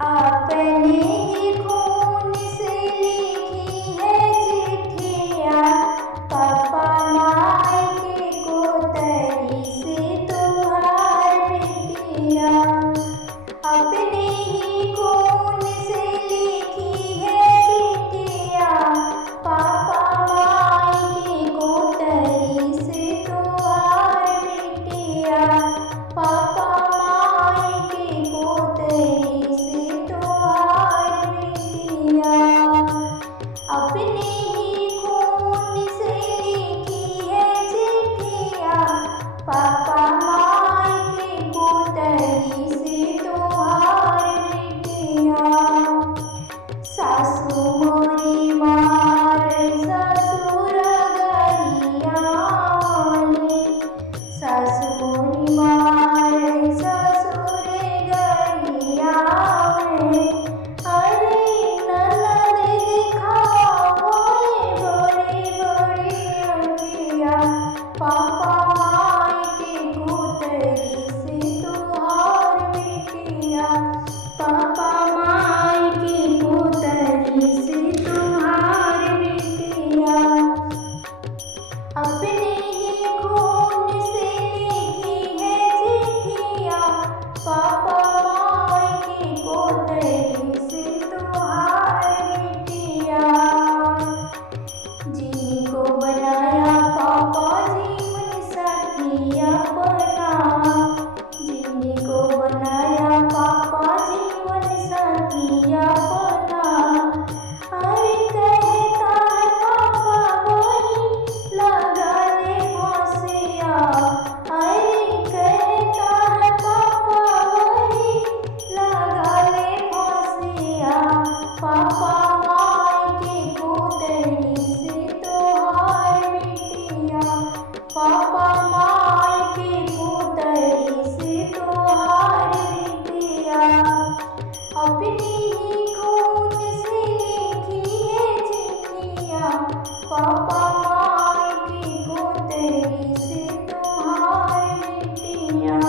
आपने ही खून से लिखी है चिट्ठियाँ, पापा मायके को तरी से तुहार बेटिया। अपने ही खून से लिखी है चिट्ठियाँ, पापा मायके को तरी से तुहार बेटिया। पापा मायके को तरी से तुहार बेटिया। अपने ही खून से लिखी है चिट्ठियाँ, पापा मायके को तरी से तुहार बेटिया। सासू मोरी मार ससुर गरिया वाले, सासू मोरी मार ससुर गरिया वाले। अरे ननद दिखावे बड़ी बड़ी अखियाँ, पापा मायके को तरी से तुहार बेटिया। पापा मायके को तरी से तुहार बेटिया। अपने ही खून से लिखी है चिट्ठियाँ, पापा मायके को तरी से तुहार बेटिया। जिनको बनाया पापा जीवन साथी अपना, जिनको बनाया पापा जीवन साथी अपना। अरे कहता है पापा वही लगा ले फांसिया, अरे कहता है पापा वही लगा ले फांसिया। पापा मायके को तरी से तुहार बेटिया, पापा मायके को तरी से तुहार बेटिया। अपनी ही खून से लिखी है चिट्ठियाँ, पापा मायके को तरी से तुहार बेटिया।